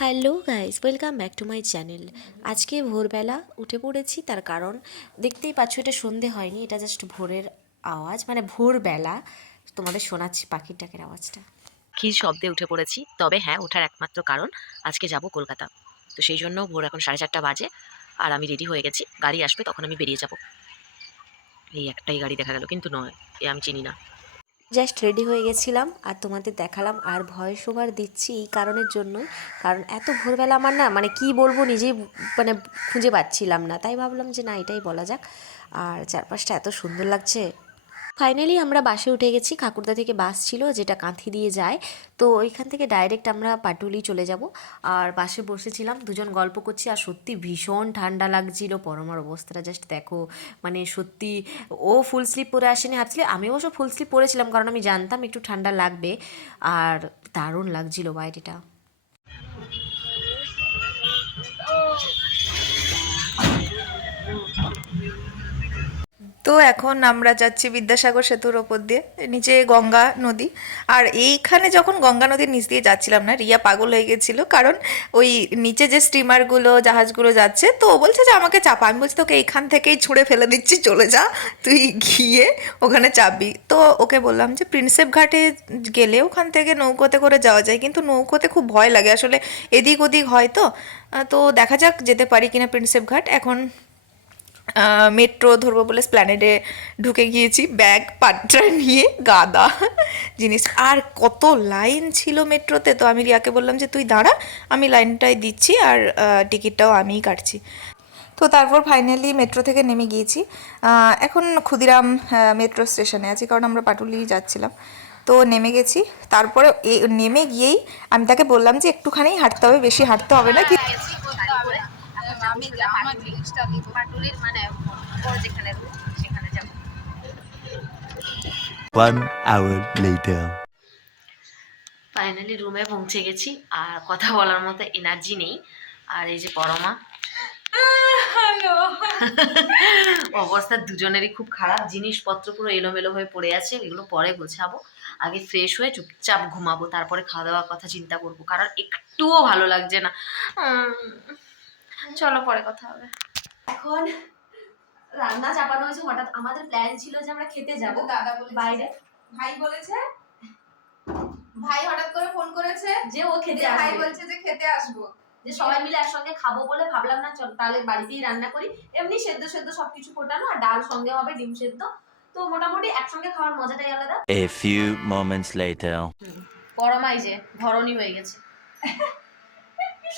Hello guys, welcome back to my channel. আজকে ভোরবেলা উঠে পড়েছি, তার কারণ দেখতেই পাচ্ছ এটা সন্ধে হয়নি, এটা জাস্ট ভোরের আওয়াজ, মানে ভোরবেলা তোমাদের শোনাচ্ছি পাখির ডাকের আওয়াজটা। কি শব্দে উঠে পড়েছি। তবে হ্যাঁ, ওঠার একমাত্র কারণ আজকে যাব কলকাতা। তো সেই জন্য ভোর এখন 4:30 বাজে আর আমি রেডি হয়ে গেছি। গাড়ি আসবে তখন আমি বেরিয়ে যাব। এই একটাই গাড়ি দেখা গেল, কিন্তু নয়, এ আমি চিনি না। জাস্ট রেডি হয়ে গেছিলাম আর তোমাদের দেখালাম, আর ভয়েস ওভার দিচ্ছি এই কারণের জন্যই, কারণ এত ভোরবেলা আমার না, মানে কি বলবো নিজেই মানে খুঁজে পাচ্ছিলাম না, তাই ভাবলাম যে না এটাই বলা যাক। আর চারপাশটা এত সুন্দর লাগছে। ফাইনালি আমরা বাসে উঠে গেছি। খাকুরদা থেকে বাস ছিল যেটা কাঁথি দিয়ে যায়, তো ওইখান থেকে ডাইরেক্ট আমরা পাটুলি চলে যাব। আর বাসে বসেছিলাম, দুজন গল্প করছি, আর সত্যি ভীষণ ঠান্ডা লাগছিল। পরমার অবস্থাটা জাস্ট দেখো, মানে সত্যি। ও ফুল স্লিপ পরে আসেনি ভাবছিল, আমি অবশ্য ফুল স্লিপ পরেছিলাম কারণ আমি জানতাম একটু ঠান্ডা লাগবে। আর দারুণ লাগছিল বাইরেটা। তো এখন আমরা যাচ্ছি বিদ্যাসাগর সেতুর ওপর দিয়ে, নিচে গঙ্গা নদী। আর এইখানে যখন গঙ্গা নদীর নিচ দিয়ে যাচ্ছিলাম না, রিয়া পাগল হয়ে গেছিল, কারণ ওই নিচে যে স্টিমারগুলো জাহাজগুলো যাচ্ছে, তো ও বলছে যে আমাকে চাপা। আমি বলছি তোকে এইখান থেকেই ছুঁড়ে ফেলে দিচ্ছি, চলে যা, তুই গিয়ে ওখানে চাপবি। তো ওকে বললাম যে প্রিন্সেপ ঘাটে গেলে ওখান থেকে নৌকোতে করে যাওয়া যায়, কিন্তু নৌকোতে খুব ভয় লাগে আসলে, এদিক ওদিক হয় তো। তো দেখা যাক যেতে পারি কিনা প্রিন্সেপ ঘাট। এখন মেট্রো ধরবো বলে স্প্ল্যানেডে ঢুকে গিয়েছি, ব্যাগ পাট্রা নিয়ে, গাদা জিনিস। আর কত লাইন ছিল মেট্রোতে, তো আমি রিয়াকে বললাম যে তুই দাঁড়া, আমি লাইনটাই দিচ্ছি আর টিকিটটাও আমিই কাটছি। তো তারপর ফাইনালি মেট্রো থেকে নেমে গিয়েছি। এখন ক্ষুদিরাম মেট্রো স্টেশনে আছি, কারণ আমরা পাটুলি যাচ্ছিলাম। তো নেমে গেছি। তারপরে নেমে গিয়েই আমি তাকে বললাম যে একটুখানি হাঁটতে হবে, বেশি হাঁটতে হবে না কি। পাটুলির মানে ওর যেখানে সেখানে যাব। 1 hour later. ফাইনালি রুমে পৌঁছে গেছি, আর কথা বলার মতো এনার্জি নেই। আর এই যে পরমা, অবস্থা দুজনেরই খুব খারাপ, জিনিসপত্র পুরো এলোমেলো হয়ে পড়ে আছে, এগুলো পরে গোছাবো। আগে ফ্রেশ হয়ে চুপচাপ ঘুমাবো, তারপরে খাওয়া দাওয়ার কথা চিন্তা করবো, কারণ একটুও ভালো লাগছে না। চলো পরে কথা হবে। এখন রান্না চাপানো হয়েছে, হঠাৎ আমাদের প্ল্যান ছিল যে আমরা খেতে যাব দাদা বাইরে। ভাই বলেছে, ভাই হঠাৎ করে ফোন করেছে যে ও খেতে ভাই আসবে, বলছে যে খেতে আসবো, যে সবাই মিলে একসঙ্গে খাবো বলে ভাবলাম না চল তাহলে বাড়িতেই রান্না করি। এমনি সেদ্ধ সেদ্ধ সবকিছু ফোটানো, আর ডাল সঙ্গে হবে, ডিম সেদ্ধ। তো মোটামুটি একসঙ্গে খাওয়ার মজাটাই আলাদা। A few moments later. পরমাই যে ধরনী হয়ে গেছে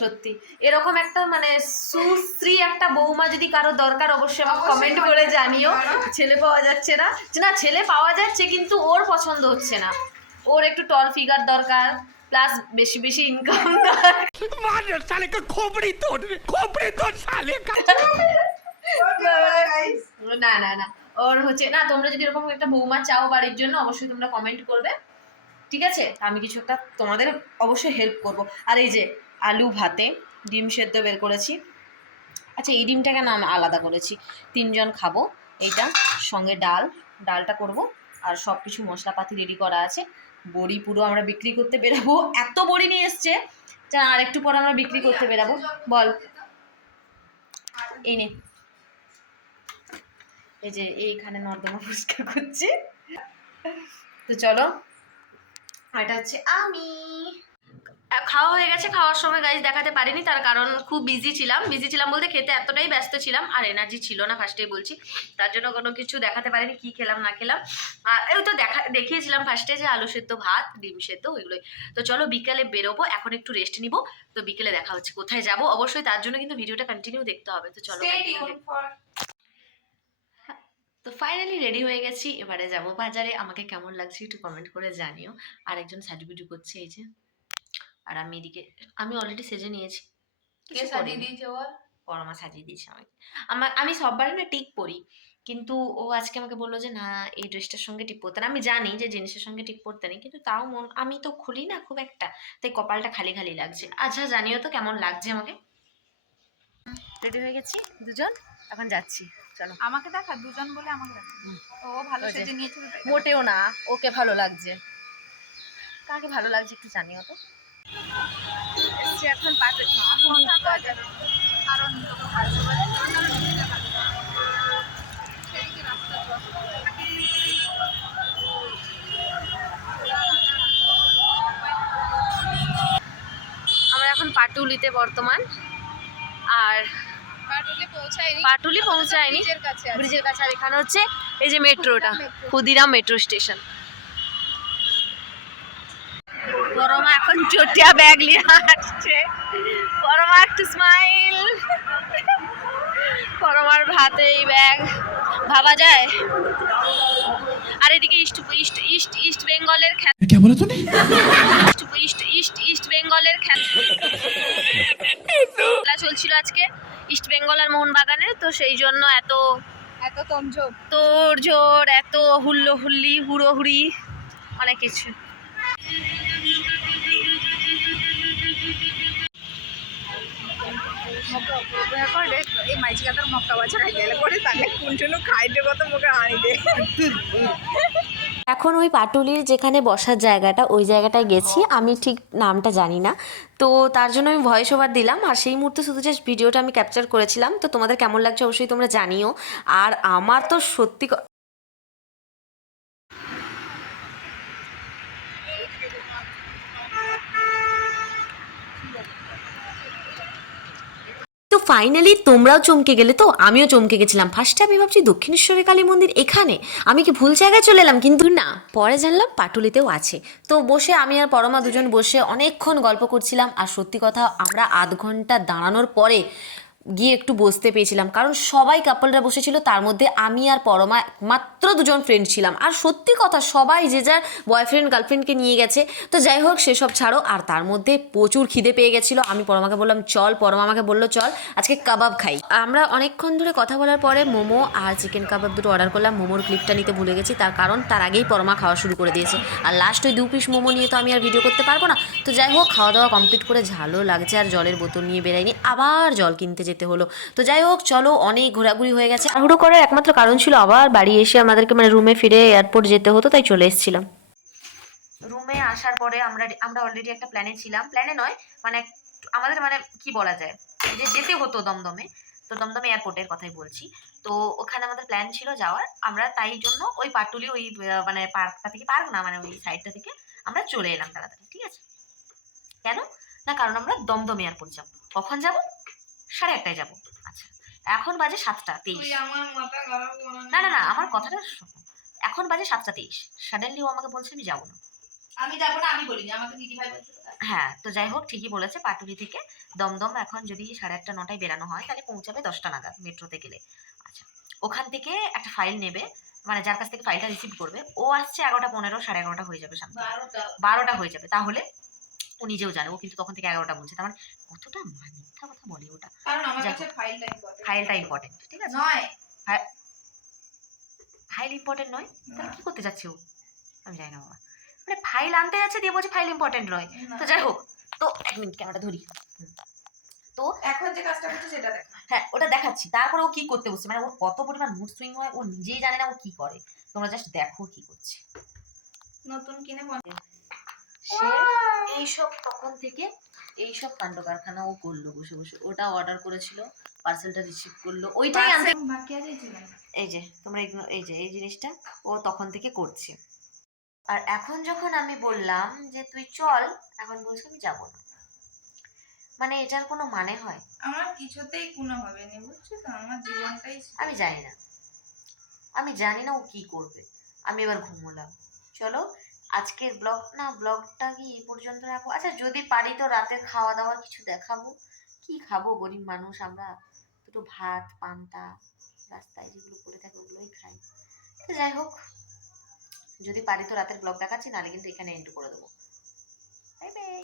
সত্যি। এরকম একটা মানে সুশ্রী একটা বৌমা যদি কারো দরকার, অবশ্যই আমাকে কমেন্ট করে জানিও। ছেলে পাওয়া যাচ্ছে না, না ছেলে পাওয়া যাচ্ছে কিন্তু ওর পছন্দ হচ্ছে না। ওর একটু টল ফিগার দরকার, প্লাস বেশি বেশি ইনকাম দরকার। না না না, ওর হচ্ছে না। তোমরা যদি এরকম একটা বৌমা চাও বাড়ির জন্য, অবশ্যই তোমরা কমেন্ট করবে, ঠিক আছে? আমি কিছু একটা তোমাদের অবশ্যই হেল্প করব। আর এই যে আলু ভাতে ডিম সেদ্ধ বের করেছি। আচ্ছা, এই ডিমটাকে না আমি আলাদা করেছি, 3জন খাবো। এইটা সঙ্গে ডালটা করব, আর সব কিছু মশলাপাতি রেডি করা আছে। বড়ি পুরো আমরা বিক্রি করতে বেরাবো, এত বড়ি নিয়ে এসছে যা, আর একটু পর আমরা বিক্রি করতে বেরাবো। বল, এই নে, এই যে এইখানে নর্দমা পরিষ্কার করছি। তো চলো, এটা হচ্ছে আমি। খাওয়া হয়ে গেছে। খাওয়ার সময় গাইজ দেখাতে পারিনি, তার কারণ খুব বিজি ছিলাম বলতে খেতে এতটাই ব্যস্ত ছিলাম, আর এনার্জি ছিল না ফার্স্টেই বলছি, তার জন্য কোনো কিছু দেখাতে পারিনি কি খেলাম না খেলাম। আর এই তো দেখিয়েছিলাম ফার্স্টে যে আলু সেদ্ধ, ভাত, ডিম সেদ্ধ, ওইগুলোই। তো চলো বিকেলে বেরোবো, এখন একটু রেস্ট নিব। তো বিকেলে দেখা হচ্ছে, কোথায় যাব অবশ্যই তার জন্য কিন্তু ভিডিওটা কন্টিনিউ দেখতে হবে। তো চলো, তো ফাইনালি রেডি হয়ে গেছি, এবারে যাব বাজারে। আমাকে কেমন লাগছে একটু কমেন্ট করে জানিও। আরেকজন সাজুগুজু করছে এই যে, আর আমি এদিকে, আমি অলরেডি সেজে নিয়েছি। কে সাজিয়ে দিয়েছে ওর? পরমা সাজিয়ে দিয়েছে আমাকে। আমি সববারই না টিক পরি, কিন্তু ও আজকে আমাকে বললো যে না এই ড্রেসটার সঙ্গে টিক পরতে না। আমি জানি যে জিনিসের সঙ্গে টিক পরতে নেই, কিন্তু তাও আমি তো খুলি না খুব একটা, তাই কপালটা খালি খালি লাগছে। আচ্ছা, জানিও তো কেমন লাগছে আমাকে। রেডি হয়ে গেছি দুজন, এখন যাচ্ছি। চলো। আমাকে দেখা, দুজন বলে আমাকে দেখা। ও ভালো সেজে নিয়েছিল। মোটেও না, ওকে ভালো লাগছে। কাকে ভালো লাগছে একটু জানিও তো। এসছি এখন পাটুলি। আমরা এখন পাটুলিতে বর্তমান, আর পাটুলি পৌঁছায়নি, ব্রিজের কাছে। আর এখানে হচ্ছে এই যে মেট্রোটা, ক্ষুদিরাম মেট্রো স্টেশন। পরমা এখন চটিয়া ব্যাগ নিয়ে আসছে। পরমা একটু স্মাইল। পরমার ভাতে এই ব্যাগ, ভাবা যায়। আর এদিকে ইস্ট ইস্ট ইস্ট ইস্ট বেঙ্গলের ইস্ট বেঙ্গলের খেলা চলছিল আজকে ইস্ট বেঙ্গল আর মোহনবাগানের, তো সেই জন্য এত তোড়জোড়, এত হুল্লোহুল্লি, হুড়োহুড়ি, অনেক কিছু। এখন ওই পাটুলির যেখানে বসার জায়গাটা, ওই জায়গাটায় গেছি, আমি ঠিক নামটা জানি না, তো তার জন্য আমি ভয়েস ওভার দিলাম। আর সেই মুহূর্তে শুধু জাস্ট ভিডিওটা আমি ক্যাপচার করেছিলাম। তো তোমাদের কেমন লাগছে অবশ্যই তোমরা জানিও। আর আমার তো সত্যি তো ফাইনালি তোমরাও চমকে গেলে, তো আমিও চমকে গেছিলাম। ফার্স্টে আমি ভাবছি দক্ষিণেশ্বরী কালী মন্দির এখানে, আমি কি ভুল জায়গায় চলে এলাম, কিন্তু না, পরে জানলাম পাটুলিতেও আছে। তো বসে আমি আর পরমা দুজন বসে অনেকক্ষণ গল্প করছিলাম। আর সত্যি কথা, আমরা আধ ঘন্টা দাঁড়ানোর পরে গিয়ে একটু বসতে পেয়েছিলাম, কারণ সবাই কাপলরা বসেছিল, তার মধ্যে আমি আর পরমা মাত্র দুজন ফ্রেন্ড ছিলাম। আর সত্যি কথা, সবাই যে যার বয়ফ্রেন্ড গার্লফ্রেন্ডকে নিয়ে গেছে। তো যাই হোক, সেসব ছাড়ো। আর তার মধ্যে প্রচুর খিদে পেয়ে গেছিলো। আমি পরমাকে বললাম চল, পরমা আমাকে বললো চল আজকে কাবাব খাই। আমরা অনেকক্ষণ ধরে কথা বলার পরে মোমো আর চিকেন কাবাব দুটো অর্ডার করলাম। মোমোর ক্লিপটা নিতে ভুলে গেছি, তার কারণ তার আগেই পরমা খাওয়া শুরু করে দিয়েছে। আর লাস্ট ওই 2 পিস মোমো নিয়ে তো আমি আর ভিডিও করতে পারবো না। তো যাই হোক, খাওয়া দাওয়া কমপ্লিট করে ঝালও লাগছে, আর জলের বোতল নিয়ে বেরাইনি, আবার জল কিনতে যেতে হলো। তো যাই হোক, চলো, অনেক ঘোরাঘুরি হয়ে গেছে। তাড়াহুড়ো করার একমাত্র কারণ ছিল আবার বাড়ি এসে আমাদেরকে রুমে ফিরে এয়ারপোর্ট যেতে হতো, তাই চলে এসেছিলাম। রুমে আসার পরে আমরা অলরেডি একটা প্ল্যানে ছিলাম, প্ল্যানে নয়, মানে আমাদের কি বলা যায়, যে যেতে হতো দমদমে। তো দমদমে এয়ারপোর্টের কথাই বলছি। তো ওখানে আমাদের প্ল্যান ছিল যাওয়ার। আমরা তাই জন্য ওই পাটুলি, ওই পার্কটা থেকে, পার্ক না, ওই সাইডটা থেকে আমরা চলে এলাম তাড়াতাড়ি। ঠিক আছে, কেন না, কারণ আমরা দমদম এয়ারপোর্ট যাবো। কখন যাব? 1:30টায় যাবো। আচ্ছা, এখন বাজে 7:23। না না না, আমার কথাটা শোনো। এখন বাজে 7:23। সাডেনলি ও আমাকে বলছে আমি যাবো না। আমি যাবো না, আমি বলিনি, আমাকে দিদিভাই বলছে। হ্যাঁ, তো যাই হোক, ঠিকই বলেছে। পাটুলি থেকে দমদম এখন যদি 8:30 9টায় বেরানো হয়, তাহলে পৌঁছাবে 10টা নাগাদ মেট্রোতে গেলে। আচ্ছা, ওখান থেকে একটা ফাইল নেবে, যার কাছ থেকে ফাইলটা রিসিভ করবে, ও আসছে 11:15, 11:30 হয়ে যাবে, সামনে 12টা হয়ে যাবে। তাহলে ও নিজেও জানে, ও কিন্তু তখন থেকে 11টা বলছে। তার মানে কতটা মিথ্যা কথা বলে ওটা। কারণ আমার কাছে ফাইলটা ইম্পর্টেন্ট, ঠিক আছে? নয়। ফাইল ইম্পর্টেন্ট নয়? তাহলে কি করতে যাচ্ছে ও? আমি জানি না বাবা। ফাইল আনতে যাচ্ছে, দিয়ে বলছে ফাইল ইম্পর্টেন্ট নয়। তো যাই হোক, তো 1 মিনিট ক্যামেরাটা ধরি। তো এখন যে কাজটা করছে সেটা দেখ। হ্যাঁ, ওটা দেখাচ্ছি। তারপরে ও কি করতে বসছে, ওর কত পরিমাণ মুড সুইং হয়, ও নিজেই জানে না ও কি করে। তোমরা জাস্ট দেখো কি করছে। নতুন কিনে সে এইসব তখন থেকে এইসব কাণ্ড কারখানা ও করলো বসে বসে। ওটা অর্ডার করেছিল, পার্সেলটা রিসিভ করলো, ওইটাই আনতে। বাকি আছে এই যে তোমরা এই যে এই জিনিসটা ও তখন থেকে করছে। আর এখন যখন আমি বললাম যে তুই চল, এখন বলছে আমি যাবো না। এটার কোনো মানে হয়? আমার কিছুতেই কোনো হবে না, বুঝছো তো, আমার জীবনটাই আমি জানি না ও কি করবে। আমি এবার ঘুমোলাম। চলো, আজকের ব্লগটা কি এই পর্যন্ত রাখবো। আচ্ছা, যদি পারি তো রাতের খাওয়া দাওয়া কিছু দেখাবো। কি খাবো, গরিব মানুষ আমরা, দুটো ভাত পান্তা রাস্তায় যেগুলো পড়ে থাকে ওগুলোই খাই। তো যাই হোক, যদি পারি তো রাতের ব্লগ দেখাচ্ছি, নাহলে কিন্তু এখানে এন্ড করে দেবো। Bye bye.